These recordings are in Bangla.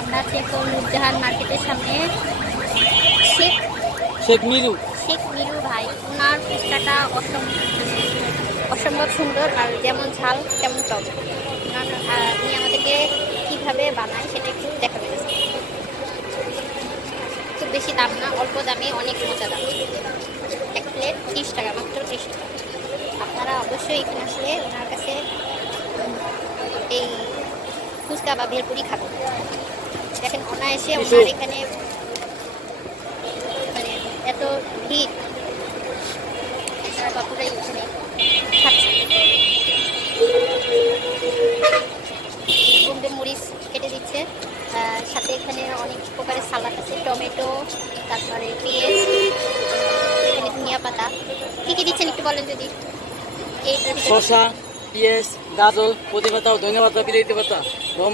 আমরা আছি এখন নূরজাহান মার্কেটের সামনে। শেখ মিরু ভাই, ওনার ফুচকাটা অসম্ভব সুন্দর, আর যেমন ঝাল তেমন টক। উনি আমাদেরকে কীভাবে বানায় সেটা একটু দেখাবেন। খুব বেশি দাম না, অল্প দামে অনেক মজা দাম। এক প্লেট 30 টাকা, মাত্র 30 টাকা। আপনারা অবশ্যই এখানে আসলে ওনার কাছে এই ফুচকা বা ভেলপুরি খাবেন। দেখেন অনায়াসে ওনার এখানে মানে এত ভিড়, বাপুরাই এখানে খাচ্ছে। বোম্বে মরিচ কেটে দিচ্ছে, সাথে এখানে অনেক প্রকারের সালাদ আছে, টমেটো, তারপরে পেঁয়াজ, এখানে ধনিয়া পাতা। কী কী দিচ্ছেন একটু বলেন যদি। শসা, পেঁয়াজ, গাজর, পুদিনা পাতা, ধনিয়া পাতা, বিলেতি পাতা,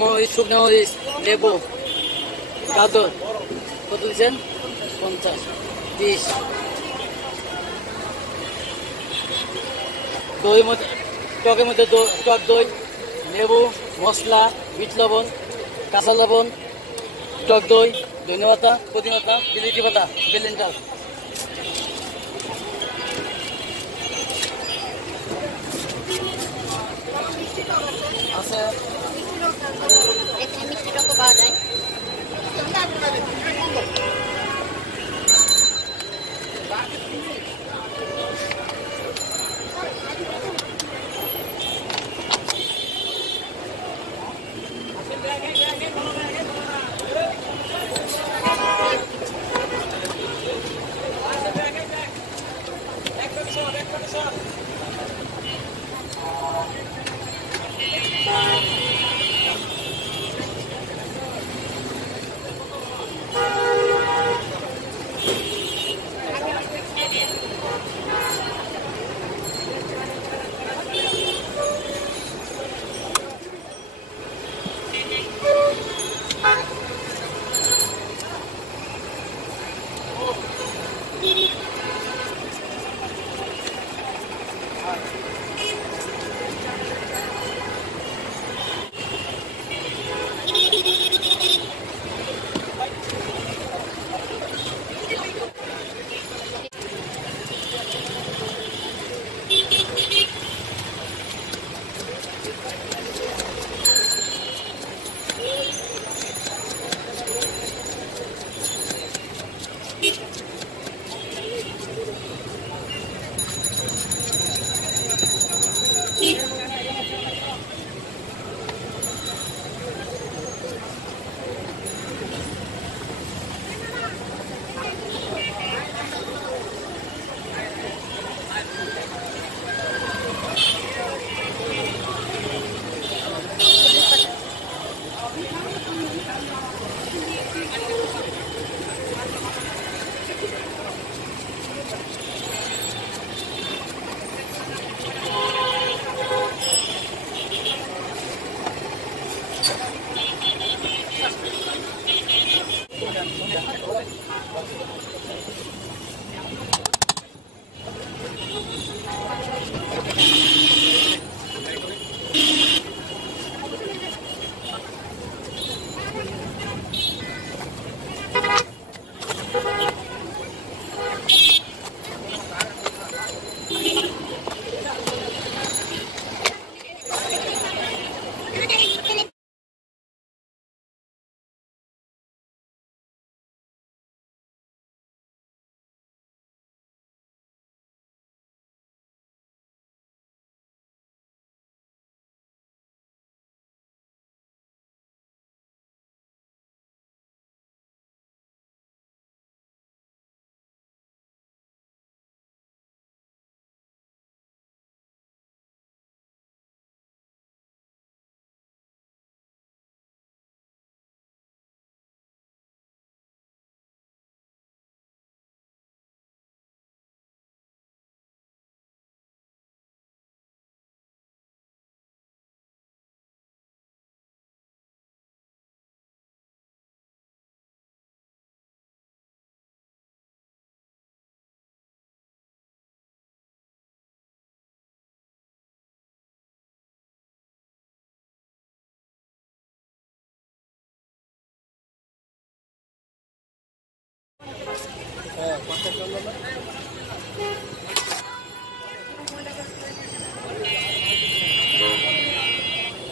মরিচ, শুকনো মরিচ, লেবু, গাজর। কত দিচ্ছেন? 50, 30। দই মধ্যে, টকের মধ্যে টক দই, লেবু, মশলা, বিট লবণ, কাঁচা লবণ, টক দই, ধনিয়া পাতা, পুদিনা পাতা, বিলেতি পাতা, বেলেন্ডার। আছে এখানে মিষ্টি টকও পাওয়া যায়।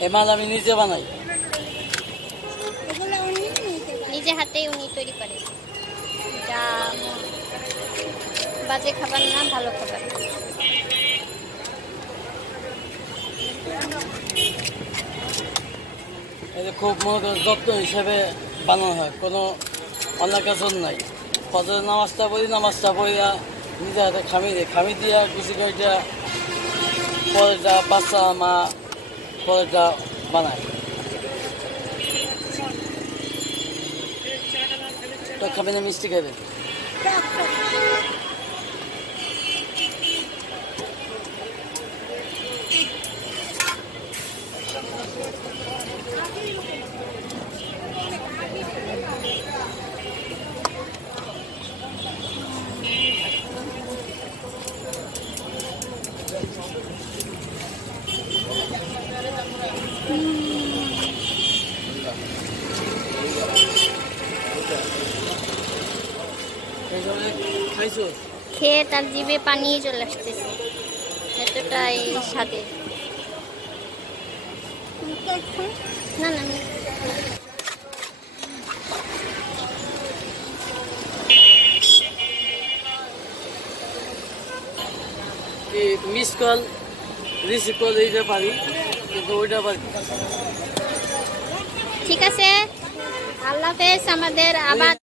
এই মাল আমি নিজে বানাই। নিজে হাতেই উনি তৈরি করে। যা বাজে খাবার না, ভালো খাবার। এটা খুব মনে করেন যত্ন হিসেবে বানানো হয়, কোনো অন্য কাজ নাই। ফজরের নামাজটা পড়িয়া নিজে হাতে খামি দিয়া কুচি করিটা পরেটা বাচ্চা মা পরেটা বানায়। তো খাবেন না মিষ্টি খাবেন? খাইছো? খেয়ে তার জিভে পানি চলে আসতেছে, এতটাই স্বাদের। না না মিস কল রিসিভ কল দিতে পারি, কিন্তু ওইটা পারি। ঠিক আছে, আল্লাহ হাফেজ। আমাদের আবার